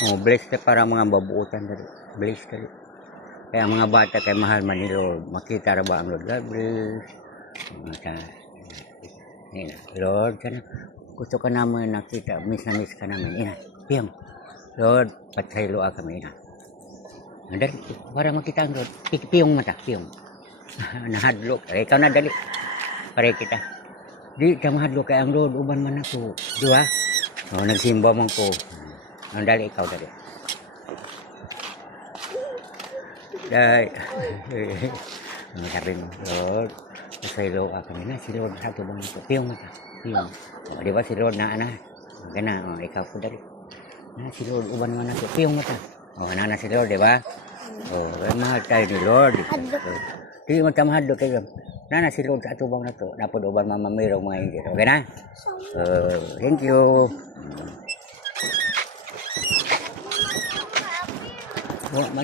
Oh, bless ka para mga babuutan dali. Bless ka. Kaya ang mga bata kay mahal man ni Lord. Makita ra ba ang Lord? God bless. Mata. Lord, sana gusto ka namin nakita. Miss na miss ka namin. Ina, piyong. Lord, patsaylo kami ina. Dali, para makita ang Lord. Piyong mata, piyong. Nahadlok. Ikaw na dali. Pare kita. Di ka mahadlok kay ang Lord. Uban man ako. Di ba? Oh, nagsimba man ko. Ang dali, ikaw dali. Dahil, sabi mo, Lord, pasaylo kami na. Si Lord sa tubang ito. Piyong mata. Piyong. O, di ba si Lord na ana? Gana, o, ikaw ko dali. Na si Lord, uban man ako. Piyong mata. O, na si Lord, di ba? O, mahal tayo ni Lord. Di mo tamahadlo kayo. Na si Lord sa tubang na to. Napod uban mamamirong mga hindi. Okay na? Thank you. Oh, man.